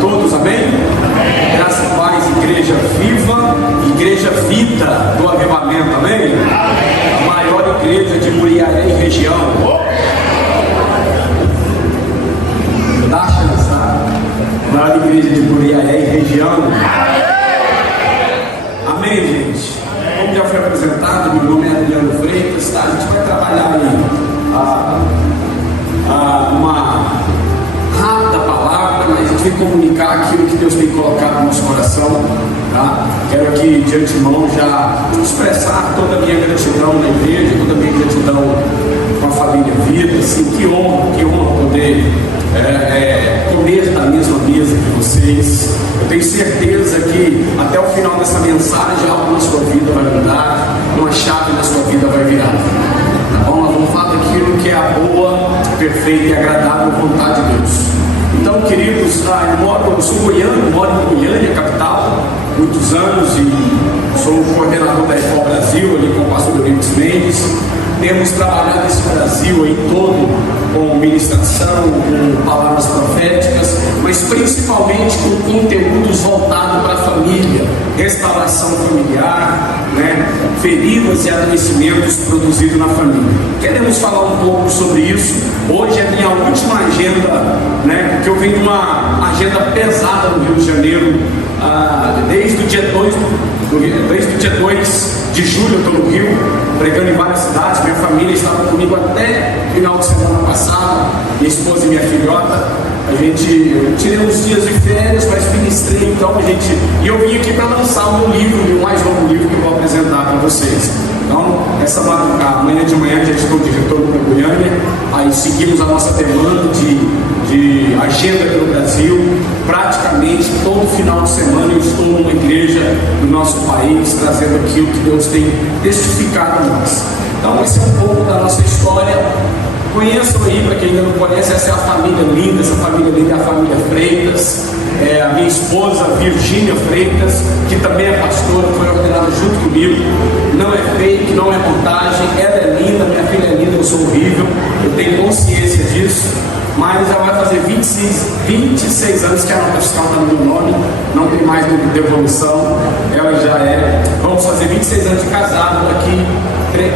todos, amém? Graça e paz, igreja viva, igreja vida do avivamento, amém? A maior igreja de Muriaé e região. Dá a chance, tá? A maior igreja de Muriaé e região. Amém, gente? Como já foi apresentado, meu nome é Adriano Freitas, tá? A gente vai trabalhar aí uma rápida palavra, mas a gente vai comunicar aquilo que Deus tem colocado no nosso coração, tá? Quero aqui de antemão já expressar toda a minha gratidão na igreja, toda a minha gratidão com a família Vida, assim, que honra poder comer da mesma mesa que vocês. Eu tenho certeza que até o final dessa mensagem algo na sua vida vai mudar, uma chave na sua vida vai virar. Tá bom? Nós vamos falar daquilo que é a boa, perfeita e agradável vontade de Deus. Então, queridos, eu sou goiano, moro em Goiânia, capital, muitos anos, e sou o coordenador da ECO Brasil, ali com o pastor Domingos Mendes. Temos trabalhado esse Brasil aí todo com ministração, com palavras proféticas, mas principalmente com conteúdos voltados para a família, restauração familiar, né? Feridas e adoecimentos produzidos na família. Queremos falar um pouco sobre isso. Hoje é minha última agenda, né? Porque eu venho de uma agenda pesada no Rio de Janeiro, desde o dia 2 de julho eu estou no Rio, pregando em várias cidades. Minha família estava comigo até final de semana passada, minha esposa e minha filhota. Eu tirei uns dias de férias, mas ministrei, então e eu vim aqui para lançar o meu livro, o mais novo livro que eu vou apresentar para vocês. Então, amanhã de manhã já estou de retorno para Goiânia, aí seguimos a nossa demanda de agenda pelo Brasil. Praticamente todo final de semana eu estou numa igreja do nosso país, trazendo aquilo que Deus tem testificado a nós. Então, esse é um pouco da nossa história. Conheçam aí, para quem ainda não conhece, essa é a família linda, essa família linda é a família Freitas. A minha esposa Virgínia Freitas, que também é pastora, foi ordenada junto comigo. Não é fake, não é montagem, ela é linda, minha filha é linda, eu sou horrível, eu tenho consciência disso. Mas ela vai fazer 26 anos que a nota fiscal está no meu nome, não tem mais devolução, ela já é. Vamos fazer 26 anos de casado daqui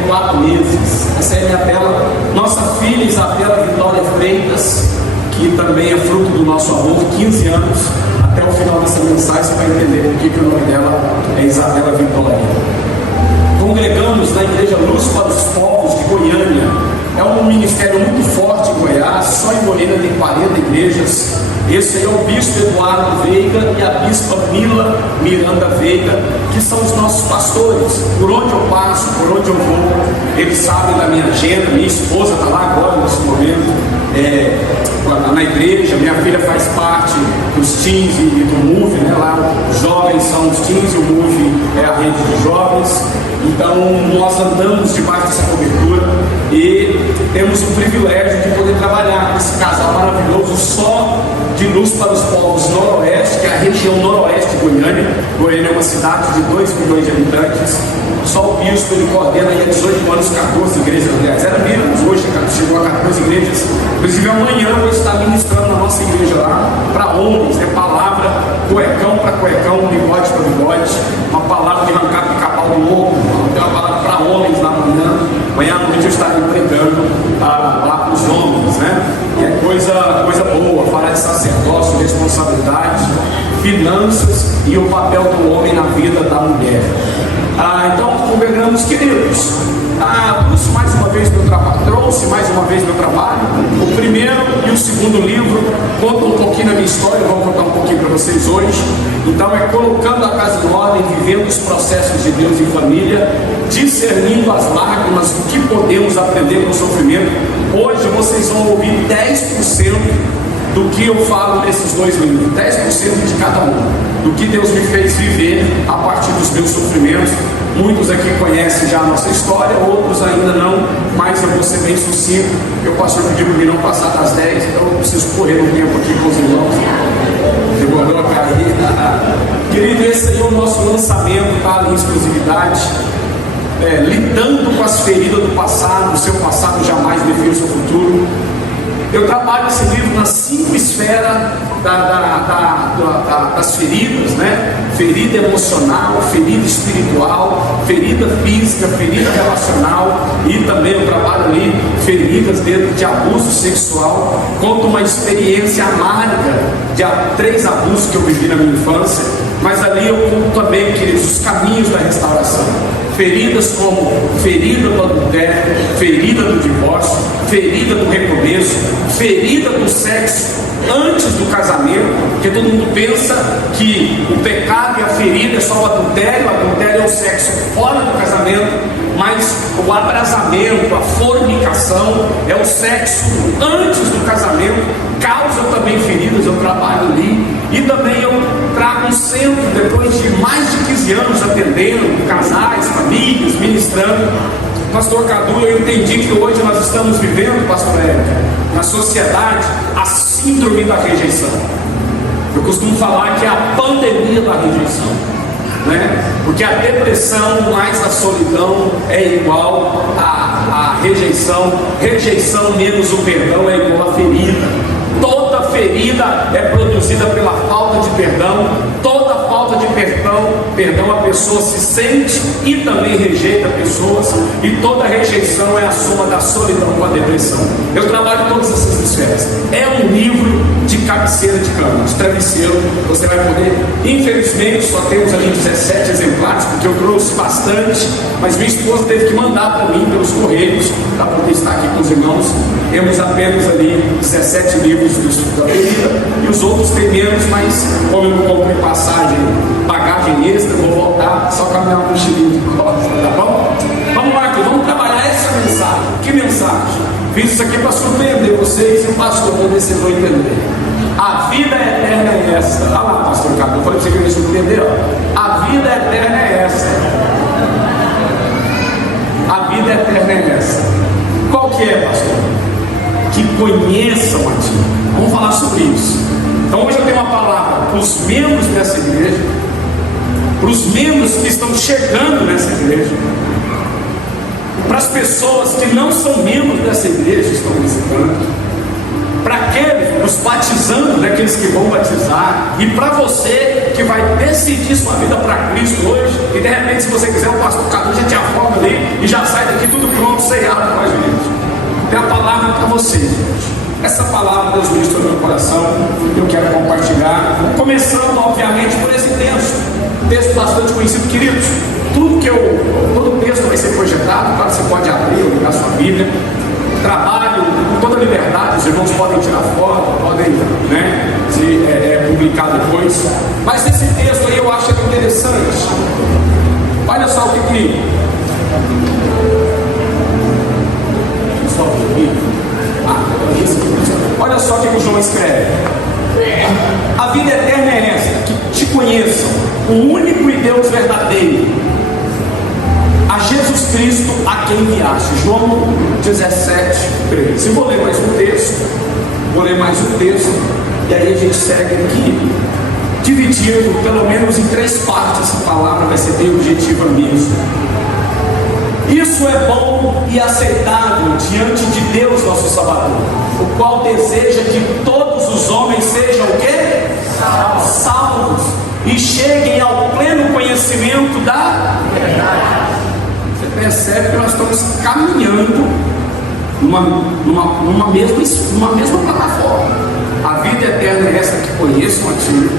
4 meses. Essa é a minha bela, nossa filha Isabela Vitória Freitas, que também é fruto do nosso amor, 15 anos. Até o final dessa mensagem você vai entender por que o nome dela é Isabela Vitória. Congregamos na Igreja Luz para os Povos de Goiânia. É um ministério muito forte em Goiás, só em Goiânia tem 40 igrejas. Esse aí é o bispo Eduardo Veiga e a bispa Mila Miranda Veiga, que são os nossos pastores. Por onde eu passo, por onde eu vou, eles sabem da minha agenda. Minha esposa está lá agora, nesse momento, na igreja. Minha filha faz parte dos teens e do MOVE, né? Lá os jovens são os teens e o MOVE é a rede de jovens. Então nós andamos debaixo dessa cobertura e temos o privilégio de poder trabalhar com esse casal maravilhoso só de Luz para os Povos Noroeste, que é a região noroeste de Goiânia. Goiânia é uma cidade de 2 milhões de habitantes. Só o bispo ele coordena aí há 18 anos 14 igrejas, aliás, era menos, hoje chegou a 14 igrejas. Inclusive amanhã eu vou estar ministrando na nossa igreja lá, para homens, né? Palavra cuecão para cuecão, bigode para bigode, uma palavra de arrancar pica-pau do lobo, tem uma palavra para homens lá amanhã. Amanhã à noite eu estarei pregando lá para os homens, né? E é coisa boa, falar de sacerdócio, responsabilidade, finanças e o papel do homem na vida da mulher. Então, congregamos, queridos. Trouxe mais uma vez meu trabalho. O primeiro e o segundo livro contam um pouquinho da minha história. Eu vou contar um pouquinho para vocês hoje. Então, é colocando a casa em ordem, vivendo os processos de Deus em família, discernindo as lágrimas, o que podemos aprender com o sofrimento. Hoje vocês vão ouvir 10% do que eu falo nesses 2 livros, 10% de cada um, do que Deus me fez viver a partir dos meus sofrimentos. Muitos aqui conhecem já a nossa história, outros ainda não, mas eu vou ser bem sucinto. Eu pastor pediu para mim não passar das 10, então eu preciso correr um tempo aqui com os irmãos. Demorou a cair. Querido, esse aí é o nosso lançamento, tá? Em exclusividade. Lidando com as feridas do passado. O seu passado jamais define o seu futuro. Eu trabalho esse livro nas 5 esferas das feridas, né? Ferida emocional, ferida espiritual, ferida física, ferida relacional, e também eu trabalho ali feridas dentro de abuso sexual. Conto uma experiência amarga de 3 abusos que eu vivi na minha infância, mas ali eu conto também, queridos, os caminhos da restauração. Feridas como ferida do adultério, ferida do divórcio, ferida do recomeço, ferida do sexo antes do casamento, porque todo mundo pensa que o pecado e a ferida é só o adultério é o sexo fora do casamento, mas o abrasamento, a fornicação é o sexo antes do casamento, causa também feridas. Eu trabalho ali e também eu trago um centro, depois de mais de 15 anos atendendo casais, famílias, ministrando. Pastor Cadu, eu entendi que hoje nós estamos vivendo, pastor Érico, na sociedade, a síndrome da rejeição. Eu costumo falar que é a pandemia da rejeição, né? Porque a depressão mais a solidão é igual a rejeição. Rejeição menos o perdão é igual a ferida. Toda ferida é produzida pela falta de perdão. Toda falta de perdão a pessoa se sente e também rejeita pessoas, e toda rejeição é a soma da solidão com a depressão. Eu trabalho todas essas esferas. É um livro de cabeceira de cama, de travesseiro. Você vai poder, infelizmente só temos ali 17 exemplares, porque eu trouxe bastante, mas minha esposa teve que mandar para mim pelos correios para poder estar aqui com os irmãos. Temos apenas ali 17 livros do Estudo da Ferida, e os outros tem menos, mas como eu não comprei bagagem extra, eu vou voltar só com a minha mochilinha de costa, tá bom? Vamos lá, aqui, vamos trabalhar essa mensagem. Que mensagem? Fiz isso aqui para surpreender vocês e o pastor, para ver se vocês vão entender. A vida eterna é essa. Olha lá, pastor Cadu, eu falei para você que eu ia surpreender, ó. A vida eterna é essa. A vida eterna é essa. Qual que é, pastor? Que conheçam a Ti. Vamos falar sobre isso. Então hoje eu tenho uma palavra para os membros dessa igreja, para os membros que estão chegando nessa igreja, para as pessoas que não são membros dessa igreja, estão visitando, para aqueles, os batizando, né, aqueles que vão batizar, e para você que vai decidir sua vida para Cristo hoje, e de repente, se você quiser, o pastor Cadu já te afoga ali e já sai daqui tudo pronto, ceiado com a gente. Tem a palavra para você, gente. Essa palavra Deus ministrou no meu coração, eu quero compartilhar, começando obviamente por esse texto bastante conhecido, queridos. Todo texto vai ser projetado, claro, você pode abrir ou ligar sua Bíblia. Trabalho com toda liberdade, os irmãos podem tirar foto, podem, né, publicar depois. Mas esse texto aí eu acho interessante. Olha só o que olha só o que o João escreve. A vida eterna é essa, que te conheçam, o único e Deus verdadeiro, a Jesus Cristo a quem enviaste. João 17:3. Eu vou ler mais um texto, e aí a gente segue aqui, dividindo pelo menos em 3 partes. Essa palavra vai ser bem objetiva mesmo. Isso é bom e aceitável diante de Deus nosso Salvador, o qual deseja que todos os homens sejam o quê? Salvos e cheguem ao pleno conhecimento da verdade. Você percebe que nós estamos caminhando numa mesma plataforma. A vida eterna é essa, que conheçam a Ti.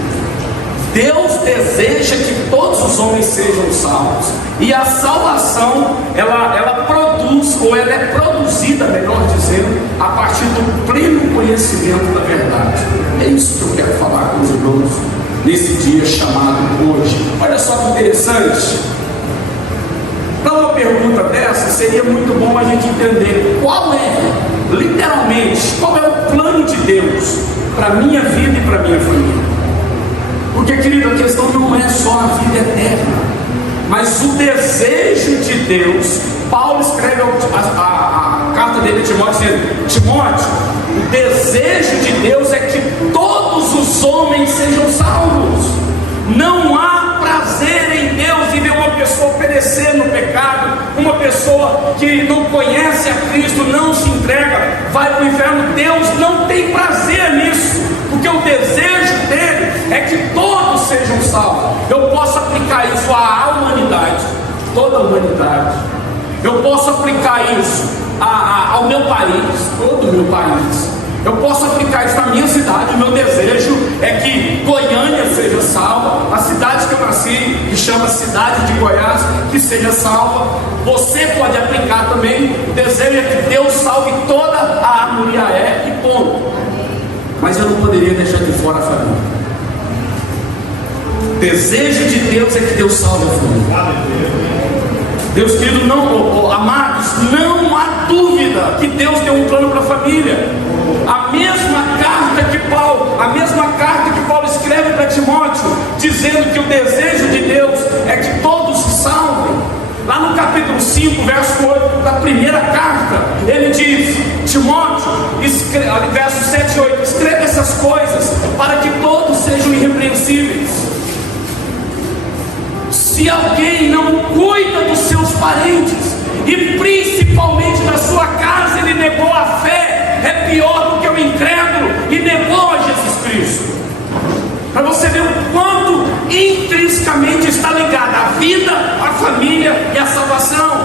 Deus deseja que todos os homens sejam salvos, e a salvação ela produz, ou ela é produzida, melhor dizendo, a partir do pleno conhecimento da verdade. É isso que eu quero falar com os irmãos nesse dia chamado hoje. Olha só que interessante. Para uma pergunta dessa, seria muito bom a gente entender qual é, literalmente, qual é o plano de Deus para a minha vida e para a minha família. Porque, querido, a questão não é só a vida eterna, mas o desejo de Deus. Paulo escreve a carta dele a Timóteo, dizendo: Timóteo, o desejo de Deus é que todos os homens sejam salvos. Não há prazer em Deus em ver uma pessoa perecer no pecado, uma pessoa que não conhece a Cristo, não se entrega, vai para o inferno. Deus não tem prazer nisso, porque o desejo dele é que todos sejam salvos. Eu posso aplicar isso à humanidade, toda a humanidade. Eu posso aplicar isso ao meu país, todo o meu país. Eu posso aplicar isso na minha cidade. O meu desejo é que Goiânia seja salva, a cidade que eu nasci, que chama Cidade de Goiás, que seja salva. Você pode aplicar também. O desejo é que Deus salve toda a Amuriaé e ponto. Mas eu não poderia deixar de fora a família. O desejo de Deus é que Deus salve a família. Deus querido, não, amados, não há dúvida que Deus tem um plano para a família. A mesma carta que Paulo escreve para Timóteo, dizendo que o desejo de Deus é que todos se salvem. Lá no capítulo 5, verso 8 da primeira carta, ele diz: Timóteo, verso 7 e 8, escreve essas coisas para que todos sejam irrepreensíveis. Se alguém não cuida dos seus parentes, e principalmente da sua casa, ele negou a fé, é pior do que o incrédulo e negou a Jesus Cristo. Para você ver o quanto intrinsecamente está ligado a vida, a família e a salvação.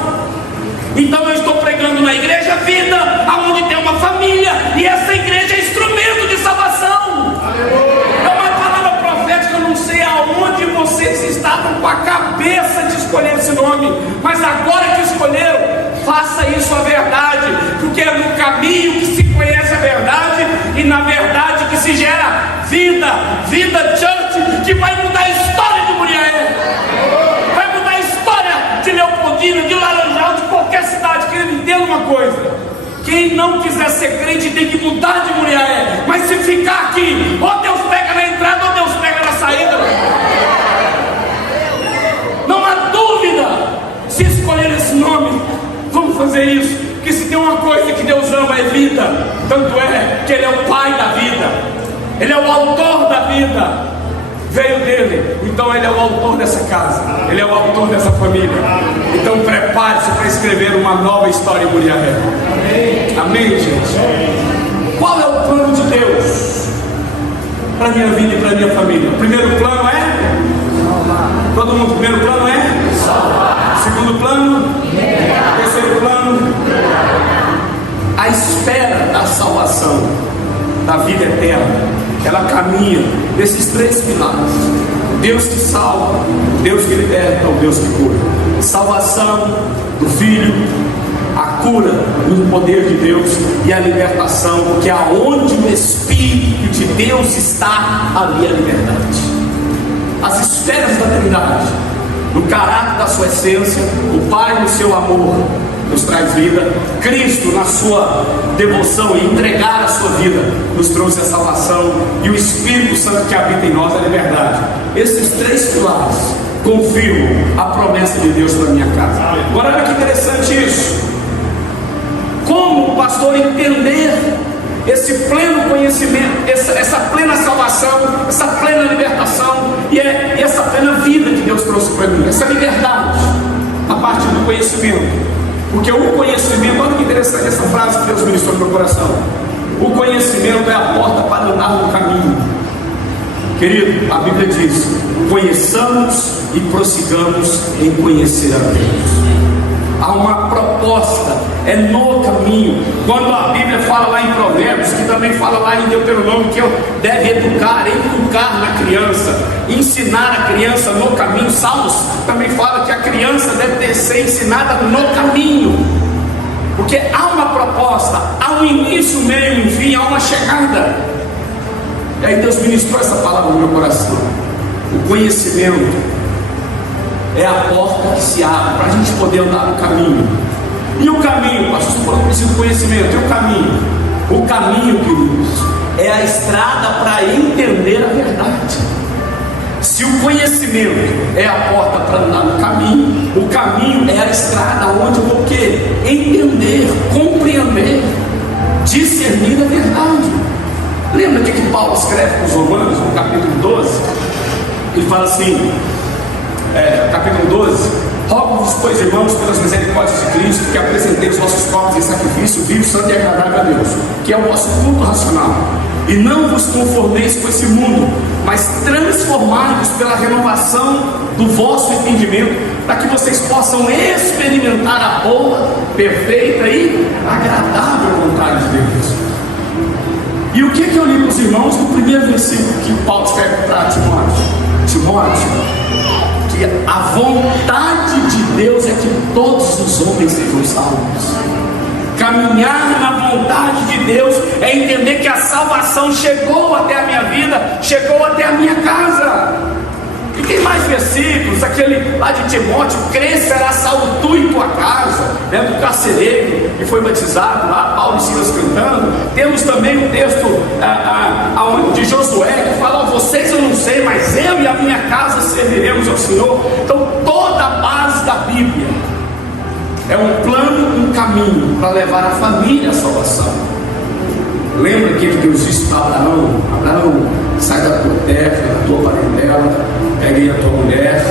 Então eu estou pregando na igreja vida, aonde tem uma família, e essa igreja é instrumento de salvação. É uma palavra profética. Eu não sei aonde vocês estavam com a cabeça de escolher esse nome, mas agora que escolheram, faça isso a verdade, porque é no caminho que se conhece a verdade, e na verdade que se gera vida church, que vai mudar a história de Muriaé, vai mudar a história de Leopoldina, de Laranjal, de qualquer cidade. Que ele entenda uma coisa: quem não quiser ser crente tem que mudar de Muriaé, mas se ficar aqui, ou Deus pega na entrada ou Deus pega na saída. Não há dúvida. Se escolher esse nome, vamos fazer isso, porque se tem uma coisa que Deus ama é vida. Tanto é que Ele é o Pai da vida, Ele é o autor da vida, veio dele, então Ele é o autor dessa casa, Ele é o autor dessa família. Então prepare-se para escrever uma nova história em Muriaé. Amém, gente? Qual é o plano de Deus para a minha vida e para a minha família? O primeiro plano é todo mundo, o primeiro plano é salvar. Segundo plano, terceiro plano, a espera da salvação, da vida eterna, ela caminha nesses três pilares: Deus que salva, Deus que liberta, o Deus que cura. Salvação do Filho, a cura do poder de Deus e a libertação, porque aonde o Espírito de Deus está, ali a liberdade. As esferas da Trindade, no caráter da sua essência, o Pai no seu amor nos traz vida, Cristo na sua devoção e entregar a sua vida nos trouxe a salvação, e o Espírito Santo que habita em nós a liberdade. Esses três pilares confirmam a promessa de Deus para a minha casa. Agora olha que interessante isso. Como o pastor entender esse pleno conhecimento, essa plena salvação, essa plena libertação e essa plena vida que Deus trouxe para mim, essa liberdade a partir do conhecimento? Porque o conhecimento, olha que interessante essa frase que Deus ministrou no meu coração: o conhecimento é a porta para andar no caminho. Querido, a Bíblia diz: conheçamos e prossigamos em conhecer a Deus. Há uma proposta, é no caminho. Quando a Bíblia fala lá em Provérbios, que também fala lá em Deuteronômio, que deve educar na criança, ensinar a criança no caminho. Salmos também fala que a criança deve ser ensinada no caminho, porque há uma proposta, há um início, meio e fim, há uma chegada. E aí Deus ministrou essa palavra no meu coração: o conhecimento é a porta que se abre para a gente poder andar no caminho. E o caminho, pastor, você falou que precisa do conhecimento. E o caminho? O caminho, queridos, é a estrada para entender a verdade. Se o conhecimento é a porta para andar no caminho, o caminho é a estrada onde eu vou o quê? Entender, compreender, discernir a verdade. Lembra que Paulo escreve para os Romanos, no capítulo 12? Ele fala assim, capítulo 12: rogo-vos, pois, irmãos, pelas misericórdias de Cristo, que apresenteis os vossos corpos em sacrifício vivo, santo e agradável a Deus, que é o vosso culto racional. E não vos conformeis com esse mundo, mas transformai-vos pela renovação do vosso entendimento, para que vocês possam experimentar a boa, perfeita e agradável vontade de Deus. E o que eu li para os irmãos no primeiro versículo que Paulo escreve para Timóteo? Que a vontade de Deus é que todos os homens sejam salvos. Caminhar na vontade de Deus é entender que a salvação chegou até a minha vida, chegou até a minha casa. E tem mais versículos, aquele lá de Timóteo: crê, será salvo tu e tua casa, né, do carcereiro que foi batizado lá, Paulo e Silas cantando. Temos também o texto de Josué que fala: vocês eu não sei, mas eu e a minha casa serviremos ao Senhor. Então toda a base da Bíblia é um plano, um caminho para levar a família à salvação. Lembra que Deus disse para Abraão: Abraão, sai da tua terra, da tua parentela, pega aí a tua mulher,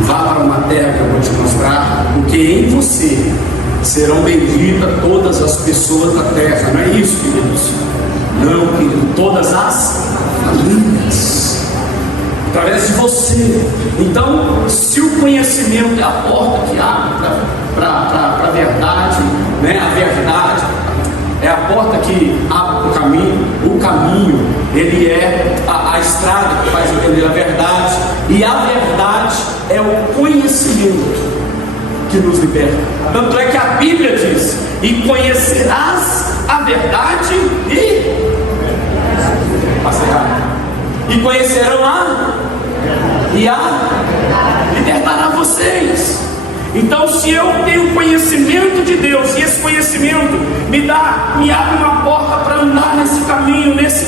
vá para uma terra que eu vou te mostrar, porque em você serão benditas todas as pessoas da terra. Não é isso, queridos? Não, querido, todas as famílias, através de você. Então, se o conhecimento é a porta que abre para a verdade, né? A verdade é a porta que abre o caminho, ele é a estrada que faz entender a verdade, e a verdade é o conhecimento que nos liberta. Tanto é que a Bíblia diz: e conhecerás a verdade e conhecerão libertará vocês. Então, se eu tenho conhecimento de Deus, e esse conhecimento me abre uma porta para andar nesse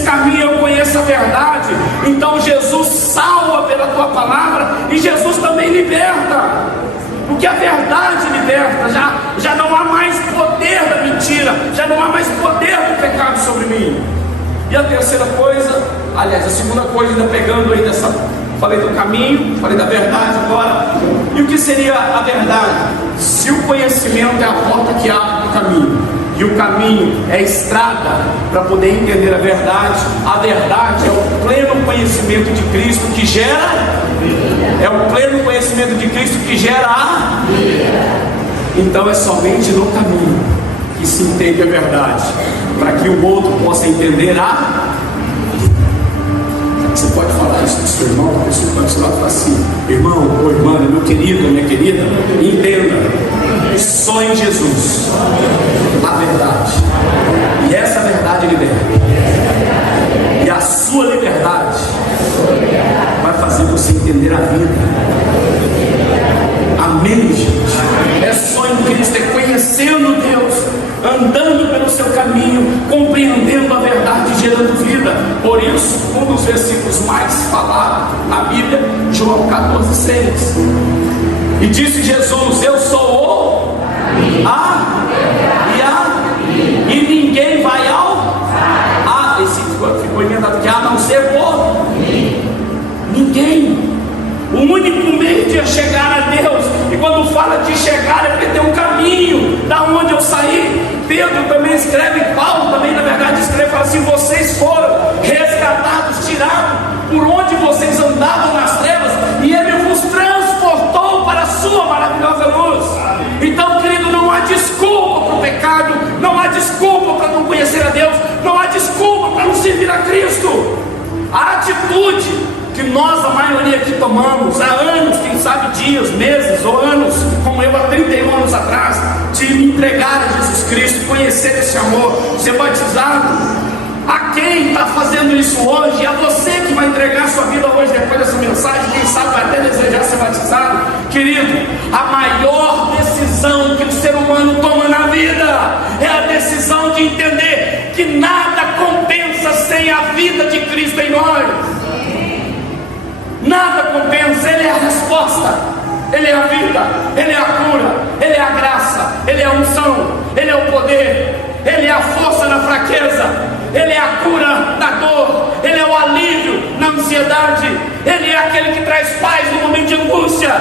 caminho eu conheço a verdade. Então Jesus salva pela tua palavra, e Jesus também liberta, porque a verdade liberta. Já não há mais poder da mentira, já não há mais poder do pecado sobre mim. E a terceira coisa, aliás, a segunda coisa, ainda pegando aí falei do caminho, falei da verdade agora. E o que seria a verdade? Se o conhecimento é a porta que abre o caminho, e o caminho é a estrada para poder entender a verdade é o pleno conhecimento de Cristo que gera a vida. Então é somente no caminho que se entende a verdade, para que o outro possa entender a. Você pode falar isso para o seu irmão, a pessoa pode falar assim: irmão ou irmã, meu querido, minha querida, entenda, só em Jesus a verdade, e essa verdade liberta, e a sua liberdade vai fazer você entender a vida. Amém, gente? É só em Cristo, é conhecendo Deus, andando pelo seu caminho, compreendendo a verdade, gerando vida. Por isso, um dos versículos mais falados na Bíblia, João 14,6. E disse Jesus: eu sou e ninguém vai esse ficou emendado que a não ser por ninguém. O único meio de chegar a Deus, e quando fala de chegar é porque tem um caminho da onde eu saí. Pedro também escreve, Paulo também na verdade escreve, fala assim: vocês foram resgatados, tirados por onde vocês andavam nas trevas, e Ele vos transportou para a sua maravilhosa luz. Então, querido, não há desculpa para o pecado, não há desculpa para não conhecer a Deus, não há desculpa para não servir a Cristo. A atitude que nós, a maioria aqui, tomamos há anos, quem sabe dias, meses ou anos, como eu há 31 anos atrás, de me entregar a Jesus Cristo, conhecer esse amor, ser batizado. A quem está fazendo isso hoje, e a você que vai entregar a sua vida hoje depois dessa mensagem, quem sabe vai até desejar ser batizado. Querido, a maior decisão que o ser humano toma na vida é a decisão de entender que nada compensa sem a vida de Cristo em nós. Nada compensa. Ele é a resposta, Ele é a vida, Ele é a cura, Ele é a graça, Ele é a unção, Ele é o poder, Ele é a força na fraqueza, Ele é a cura na dor, Ele é o alívio na ansiedade, Ele é aquele que traz paz no momento de angústia.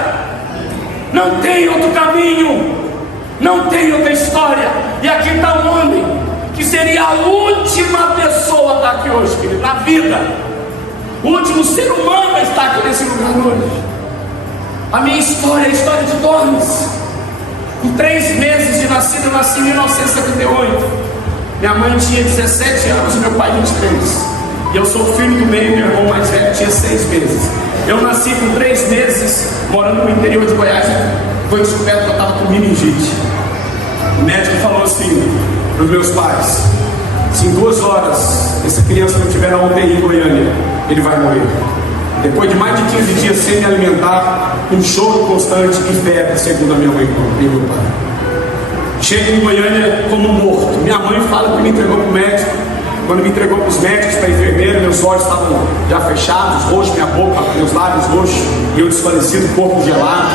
Não tem outro caminho, não tem outra história. E aqui está um homem que seria a última pessoa a estar aqui hoje, querido, na vida. O último ser humano a estar aqui nesse lugar hoje. A minha história é a história de Doris. Com 3 meses de nascido, eu nasci em 1978. Minha mãe tinha 17 anos e meu pai 23. E eu sou o filho do meio, meu irmão mais velho tinha 6 meses. Eu nasci com 3 meses, morando no interior de Goiás. Foi descoberto que eu estava com meningite. O médico falou assim para os meus pais: se em 2 horas essa criança não tiver na UTI em Goiânia, ele vai morrer. Depois de mais de 15 dias sem me alimentar, um choro constante e febre, segundo a minha mãe e meu pai. Chego em Goiânia como morto. Minha mãe fala que me entregou para o médico. Quando me entregou para os médicos, para a enfermeira, meus olhos estavam já fechados, roxos, minha boca, meus lábios roxos, e eu desfalecido, corpo gelado.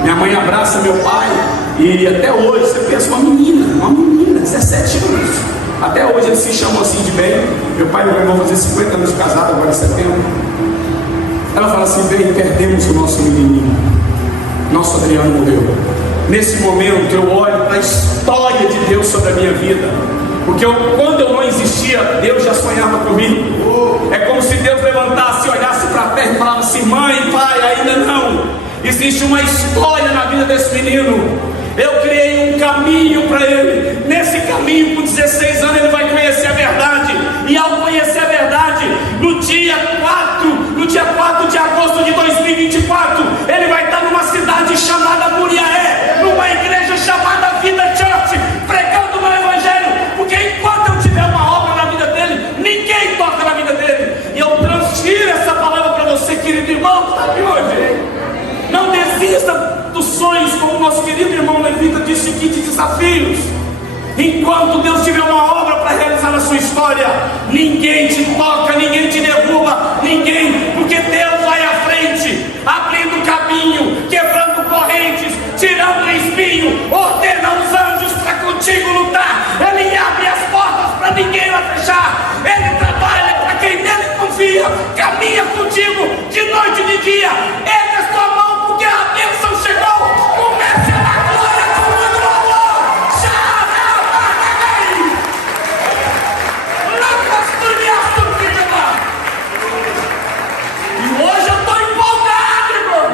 Minha mãe abraça meu pai, e até hoje, você pensa, uma menina, 17 anos. Até hoje eles se chamam assim de bem. Meu pai e meu irmão vão fazer 50 anos de casado, agora em setembro. Ela fala assim: bem, perdemos o nosso menininho. Nosso Adriano morreu. Nesse momento eu olho para a história de Deus sobre a minha vida. Porque quando eu não existia, Deus já sonhava comigo. É como se Deus levantasse, olhasse para a terra e falasse assim: mãe, pai, ainda não. Existe uma história na vida desse menino. Eu criei um caminho para ele. Nesse caminho, com 16 anos, ele vai conhecer a verdade. E ao conhecer a verdade, no dia 4 de agosto de 2024, ele vai estar numa cidade chamada Muriaé, numa igreja chamada Vida Church, pregando o meu evangelho. Porque enquanto eu tiver uma obra na vida dele, ninguém toca na vida dele. E eu transfiro essa palavra para você, querido irmão, que está aqui hoje. Não desista dos sonhos, como o nosso querido irmão Levita disse aqui, de desafios. Enquanto Deus tiver uma obra para realizar na sua história, ninguém te toca, ninguém te derruba, ninguém, porque Deus vai à frente, abrindo caminho, quebrando correntes, tirando espinho, ordena os anjos para contigo lutar. Ele abre as portas para ninguém lá fechar. Ele trabalha para quem nele confia, caminha contigo de noite e de dia. Ergue a sua mão, porque a bênção chegou. Comece a dar glória com muito louvor. E hoje eu estou empolgado, irmão.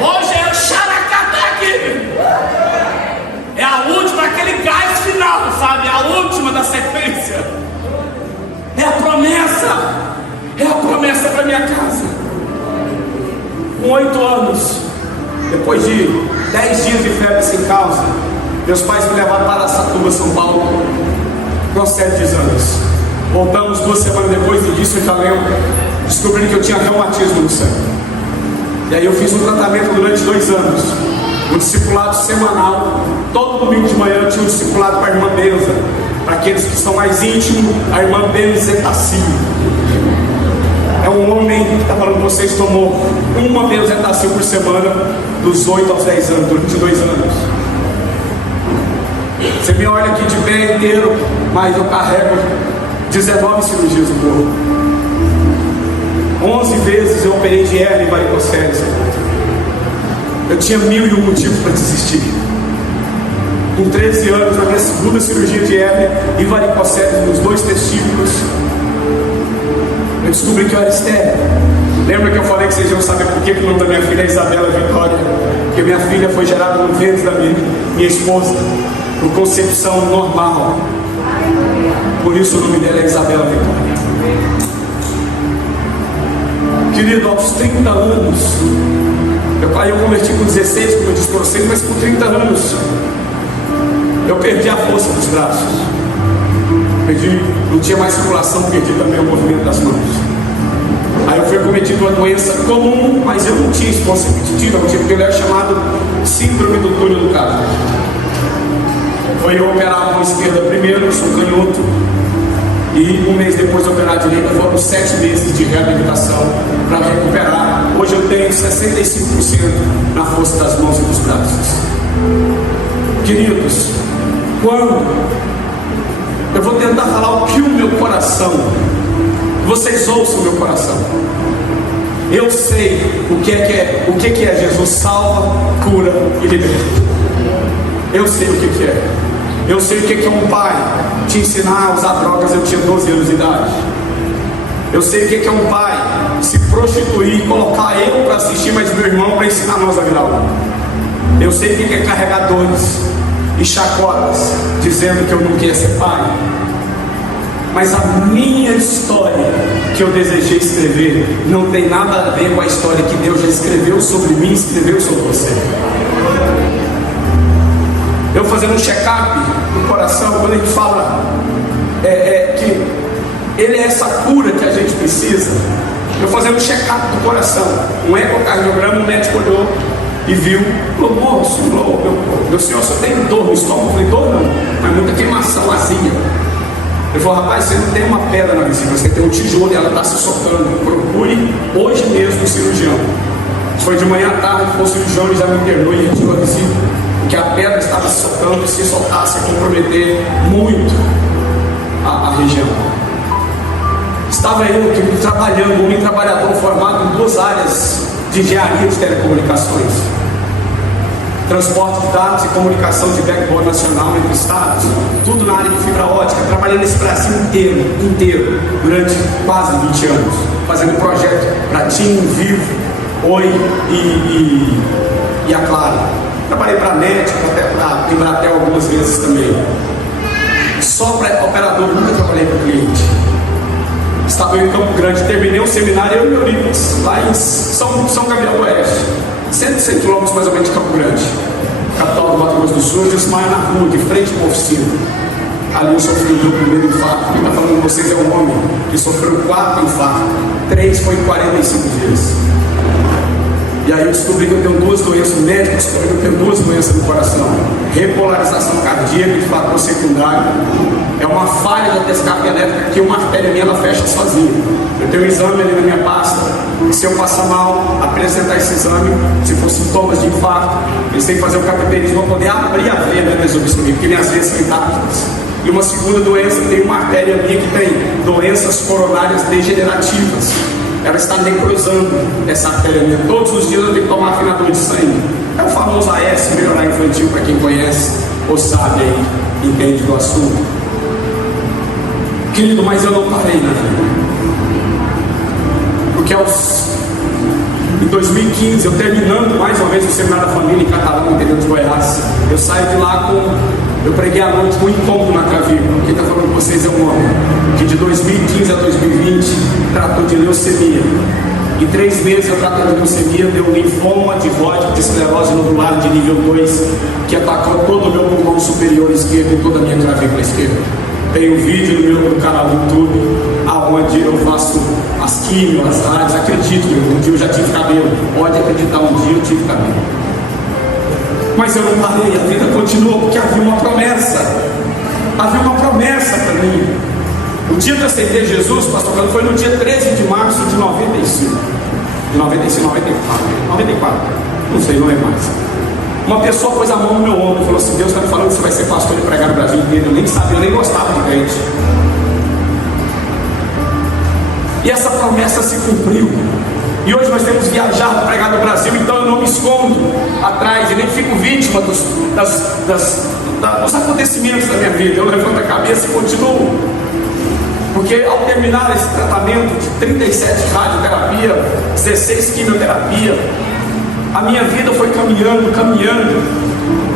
Hoje é o Xaracatá aqui. É a última, aquele gás final, sabe? A última da sequência. É a promessa. É a promessa para minha casa. Com 8 anos, depois de 10 dias de febre sem causa, meus pais me levaram para Araçatuba, São Paulo, com 7 exames. Voltamos 2 semanas depois, e disso eu já lembro, descobri que eu tinha reumatismo no sangue. E aí eu fiz um tratamento durante 2 anos, um discipulado semanal. Todo domingo de manhã eu tinha um discipulado para a irmã Benza. Para aqueles que são mais íntimos, a irmã Benzetacil. É um homem que está falando com vocês, tomou uma Benzetacil por semana, dos 8 aos 10 anos, durante 2 anos. Você me olha aqui de pé inteiro, mas eu carrego 19 cirurgias no corpo. 11 vezes eu operei de hernia e varicocele. Eu tinha 1001 motivos para desistir. Com 13 anos, na minha segunda cirurgia de hernia e varicocele nos 2 testículos, eu descobri que eu era estéril. Lembra que eu falei que vocês iam saber por que o nome da minha filha é Isabela Vitória? Porque minha filha foi gerada no ventre da minha esposa, por concepção normal. Por isso o nome dela é Isabela Vitória. Querido, aos 30 anos, eu converti com 16, como eu disse para vocês, mas com 30 anos, eu perdi a força dos braços. Não tinha mais circulação, perdi também o movimento das mãos. Aí eu fui acometido uma doença comum, mas eu não tinha esforço repetitivo, porque ele era chamado síndrome do túnel do carpo. Foi eu operar a mão esquerda primeiro, eu sou canhoto, e um mês depois de operar a direita, foram 7 meses de reabilitação para recuperar. Hoje eu tenho 65% na força das mãos e dos braços. Queridos, quando eu vou tentar falar o que o meu coração, vocês ouçam o meu coração. Eu sei o que é Jesus salva, cura e liberta. Eu sei o que é. Eu sei o que é um pai te ensinar a usar drogas. Eu tinha 12 anos de idade. Eu sei o que é um pai se prostituir, colocar eu para assistir, mas meu irmão para ensinar nós a virar um. Eu sei o que é carregar dores e chacotas, dizendo que eu não queria ser pai. Mas a minha história que eu desejei escrever não tem nada a ver com a história que Deus já escreveu sobre mim, escreveu sobre você. Eu fazendo um check-up do coração, quando a gente fala que ele é essa cura que a gente precisa. Eu fazendo um check-up do coração, um ecocardiograma, o médico olhou e viu, falou: moço, meu senhor, só tem dor no estômago. Eu falei: dor não, mas muita queimação, azia. Ele falou: rapaz, você não tem uma pedra na vesícula, você tem um tijolo e ela está se soltando. Procure hoje mesmo o cirurgião. Foi de manhã à tarde, foi o cirurgião, ele já me internou e retirou a vesícula, porque a pedra estava se soltando, e se soltasse ia comprometer muito a região. Estava eu aqui trabalhando, um homem trabalhador formado em 2 áreas de engenharia de telecomunicações, transporte de dados e comunicação de backbone nacional entre estados, tudo na área de fibra ótica. Trabalhei nesse Brasil inteiro, durante quase 20 anos, fazendo projeto para TIM, Vivo, Oi e a Claro. Trabalhei para a NET, para Embratel algumas vezes também. Só para operador, nunca trabalhei para cliente. Estava eu em Campo Grande, terminei o seminário, eu e meu Eurípides, lá em São Gabriel do Oeste, 100 quilômetros mais ou menos de Campo Grande, capital do Mato Grosso do Sul. Eu desmaio na rua, de frente para a oficina. Ali eu sofri o meu primeiro infarto. Quem está falando com vocês é um homem que sofreu 4 infartos, 3 foi em 45 dias. E aí eu descobri que eu tenho 2 doenças, o médico descobriu que eu tenho 2 doenças no coração: repolarização cardíaca de fator secundário. É uma falha da descarga elétrica que uma artéria minha ela fecha sozinha. Eu tenho um exame ali na minha pasta, e se eu passar mal, apresentar esse exame, se for sintomas de infarto, eles têm que fazer o cateterismo para poder abrir a veia da desobstruída, porque minhas veias são intactas. E uma segunda doença, tem uma artéria minha que tem doenças coronárias degenerativas. Ela está necrosando essa artéria minha. Todos os dias eu tenho que tomar afinador de sangue. É o famoso AS, melhorar infantil, para quem conhece ou sabe aí, entende do assunto. Querido, mas eu não parei na vida. Porque em 2015, eu terminando mais uma vez o Seminário da Família em Catalão, interior de Goiás, eu saio de lá eu preguei à noite com um encontro na clavícula. Quem está falando com vocês é um homem que de 2015 a 2020 tratou de leucemia. Em 3 meses eu tratei de leucemia, deu linfoma de Hodgkin, de esclerose nodular de nível 2, que atacou todo o meu pulmão superior esquerdo e toda a minha clavícula esquerda. Tem um vídeo no meu canal do YouTube, onde eu faço as químios, as rádios. Acredito, um dia eu já tive cabelo. Pode acreditar, um dia eu tive cabelo. Mas eu não parei, a vida continuou, porque havia uma promessa. Havia uma promessa para mim. O dia que eu aceitei Jesus, pastor Carlos, foi no dia 13 de março de 95. De 95, 94. Não sei, não é mais. Uma pessoa pôs a mão no meu ombro e falou assim: Deus está me falando que você vai ser pastor e pregar no Brasil inteiro. Eu nem sabia, eu nem gostava de crente. E essa promessa se cumpriu. E hoje nós temos viajado para pregar no Brasil, então eu não me escondo atrás e nem fico vítima dos acontecimentos da minha vida. Eu levanto a cabeça e continuo. Porque ao terminar esse tratamento de 37 radioterapia, 16 quimioterapia, a minha vida foi caminhando,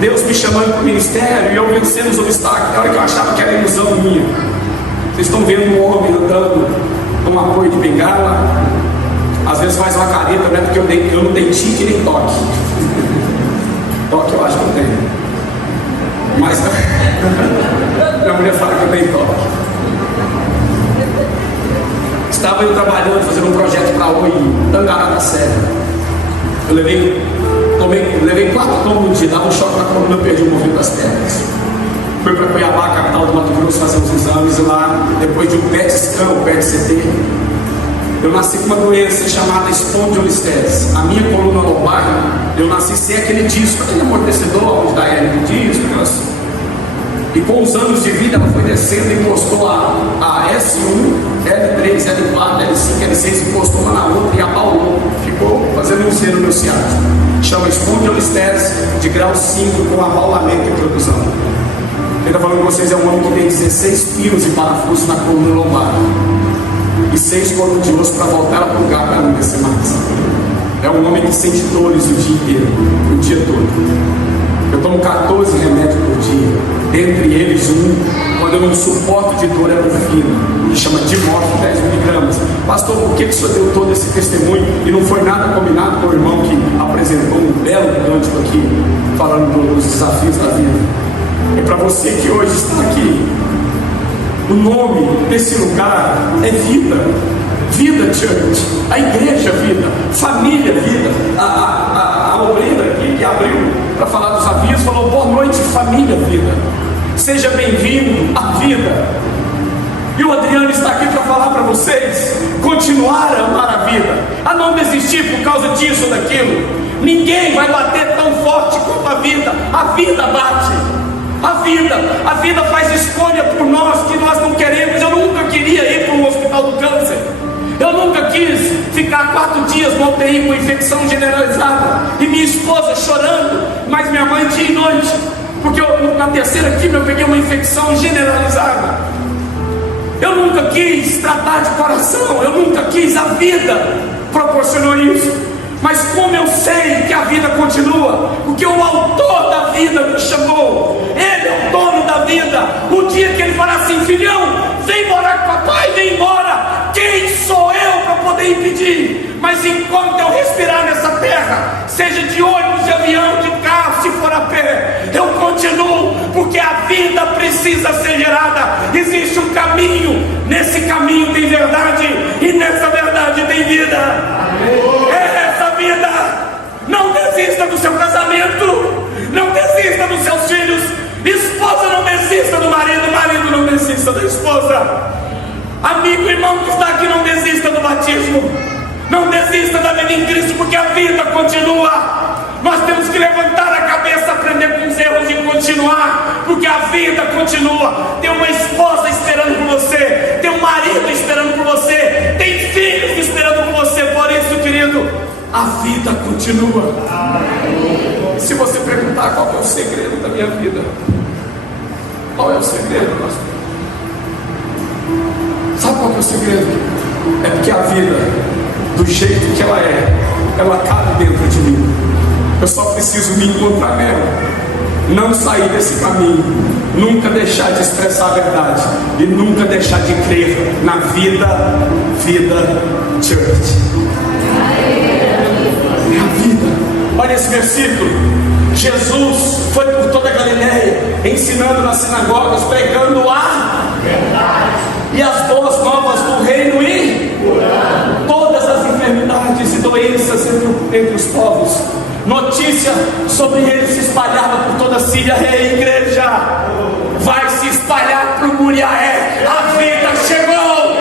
Deus me chamando para o ministério e eu vencendo os obstáculos. Na hora que eu achava que era ilusão minha, vocês estão vendo um homem andando com apoio de bengala, às vezes faz uma careta, né? Porque eu não tenho tique nem toque. Toque eu acho que eu tenho, mas minha mulher fala que eu tenho toque. Estava eu trabalhando, fazendo um projeto para Oi, Tangará da Serra. Eu levei 4 tomos no dia, dava um choque na coluna, eu perdi o movimento das pernas. Fui para Cuiabá, capital do Mato Grosso, fazer uns exames e lá, depois de um PET scan, um PET-CT, eu nasci com uma doença chamada espondilolistese. A minha coluna lombar, eu nasci sem aquele disco, aquele amortecedor onde dá hérnia do disco, E com os anos de vida ela foi descendo e encostou a S1, L3, L4, L5, L6, encostou uma na outra e abaulou. Ficou fazendo um seno no ciático. Chama espondilolistese de grau 5 com abaulamento e produção. Ele está falando com vocês, é um homem que tem 16 pinos e parafusos na coluna lombar e 6 colunas de osso para voltar para o lugar para não descer mais. É um homem que sente dores o dia inteiro, o dia todo. Eu tomo 14 remédios por dia, dentre eles quando eu não suporto de dor, é morfina, que chama Dimorf, 10 miligramas. Pastor, por que o senhor deu todo esse testemunho e não foi nada combinado com o irmão que apresentou um belo cântico aqui, falando dos desafios da vida? É para você que hoje está aqui. O nome desse lugar é vida. Vida Church, a igreja vida, família vida. A obreira aqui que abriu para falar dos avisos falou: boa noite, família vida, seja bem-vindo à vida. E o Adriano está aqui para falar para vocês: continuar a amar a vida, a não desistir por causa disso ou daquilo. Ninguém vai bater tão forte quanto a vida bate. A vida faz escolha por nós que nós não queremos. Eu nunca queria ir para um hospital do câncer. Eu nunca quis ficar 4 dias no UTI com infecção generalizada e minha esposa chorando, mas minha mãe dia e noite, porque na terceira quimio eu peguei uma infecção generalizada. Eu nunca quis tratar de coração, eu nunca quis, a vida proporcionou isso. Mas como eu sei que a vida continua, porque o autor da vida me chamou, ele é o dono da vida. O dia que ele falar assim: filhão, vem morar com papai, vem embora, quem sou eu para poder impedir? Mas enquanto eu respirar nessa terra, seja de ônibus, de avião, de carro, se for a pé, eu continuo, porque a vida precisa ser gerada. Existe um caminho, nesse caminho tem verdade, e nessa verdade tem vida. É essa vida. Não desista do seu casamento, não desista dos seus filhos. Esposa, não desista do marido, marido, não desista da esposa. Amigo, irmão que está aqui, não desista do batismo, não desista da vida em Cristo, porque a vida continua. Nós temos que levantar a cabeça, aprender com os erros e continuar, porque a vida continua. Tem uma esposa esperando por você, tem um marido esperando por você, tem filhos esperando por você. Por isso, querido, a vida continua. E se você perguntar qual é o segredo da minha vida, qual é o segredo, pastor? Sabe qual é o segredo? É porque a vida, do jeito que ela cabe dentro de mim. Eu só preciso me encontrar nela, não sair desse caminho, nunca deixar de expressar a verdade e nunca deixar de crer na vida Church. É a vida. Olha esse versículo. Jesus foi por toda a Galileia, ensinando nas sinagogas, pregando a verdade e as boas novas do reino e curando todas as enfermidades e doenças entre os povos. Notícia sobre ele se espalhava por toda a Síria. Ei, igreja, vai se espalhar para o Muriaé. A vida chegou,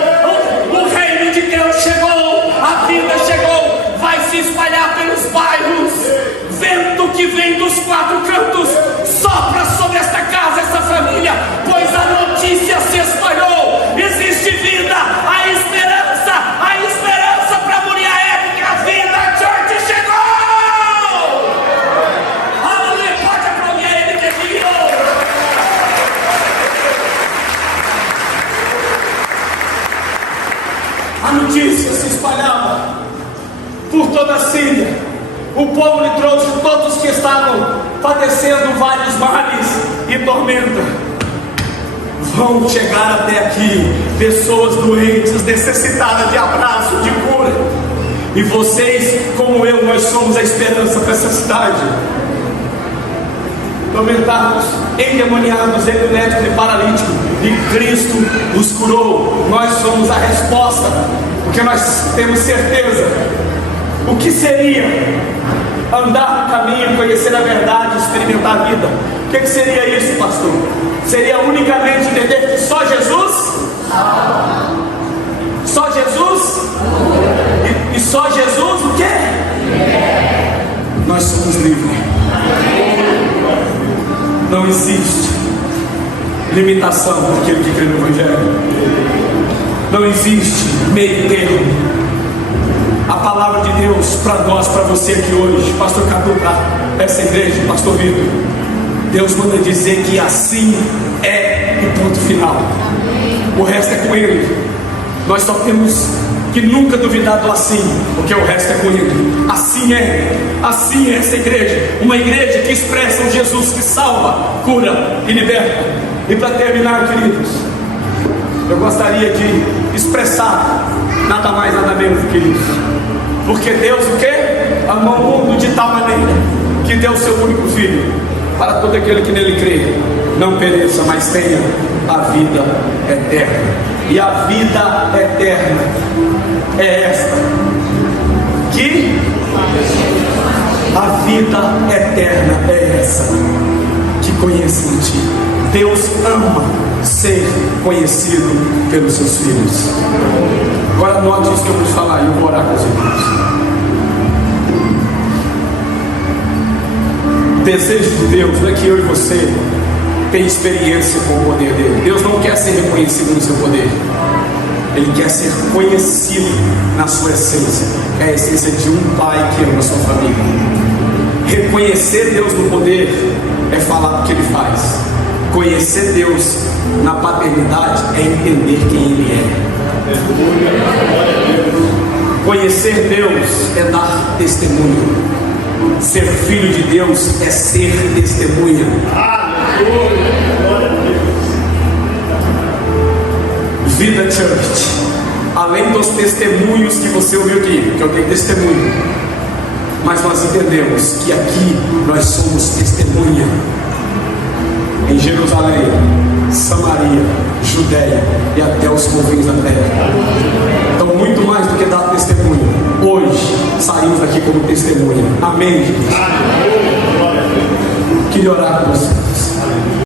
o reino de Deus chegou, a vida chegou. Vai se espalhar pelos bairros. Vento que vem dos 4 cantos sopra sobre esta casa, esta família, pois a notícia se espalhou. Existe vida, a esperança para Muriaé, porque a vida Church chegou. Aleluia, pode aplaudir ele, querido. A notícia se espalhava por toda a Síria. O povo lhe trouxe todos que estavam padecendo vários males e tormenta. Vão chegar até aqui pessoas doentes, necessitadas de abraço, de cura. E vocês, como eu, nós somos a esperança para essa cidade. Tormentados, endemoniados, epiléticos e paralíticos, e Cristo os curou. Nós somos a resposta, porque nós temos certeza. O que seria andar no caminho, conhecer a verdade, experimentar a vida? O que seria isso, pastor? Seria unicamente entender que só Jesus? Só Jesus? E só Jesus o quê? Nós somos livres. Não existe limitação para aquele que crê no Evangelho. Não existe meio termo. A palavra de Deus para nós, para você aqui hoje, pastor Cadu, para essa igreja, pastor Vitor, Deus manda dizer que assim é o ponto final. O resto é com Ele. Nós só temos que nunca duvidar do assim, porque o resto é com Ele. Assim é essa igreja, uma igreja que expressa um Jesus que salva, cura e liberta. E para terminar, queridos, eu gostaria de expressar nada mais, nada menos do que isso. Porque Deus o quê? Amou o mundo de tal maneira que deu o seu único Filho, para todo aquele que nele crê, não pereça, mas tenha a vida eterna. E a vida eterna é esta, que a vida eterna é essa, que conheçam Ti. Deus ama ser conhecido pelos seus filhos. Agora note isso que eu vou te falar e eu vou orar com os irmãos. O desejo de Deus não é que eu e você tenham experiência com o poder dele. Deus não quer ser reconhecido no seu poder. Ele quer ser conhecido na sua essência, que é a essência de um pai que ama a sua família. Reconhecer Deus no poder é falar do que Ele faz. Conhecer Deus na paternidade é entender quem Ele é. Conhecer Deus é dar testemunho. Ser filho de Deus é ser testemunha. Vida Church, além dos testemunhos que você ouviu aqui, que eu tenho testemunho, mas nós entendemos que aqui nós somos testemunha em Jerusalém, Samaria, Judéia e até os confins da terra. Então, muito mais do que dar testemunho, hoje saímos daqui como testemunha. Amém, gente? Queria orar com você.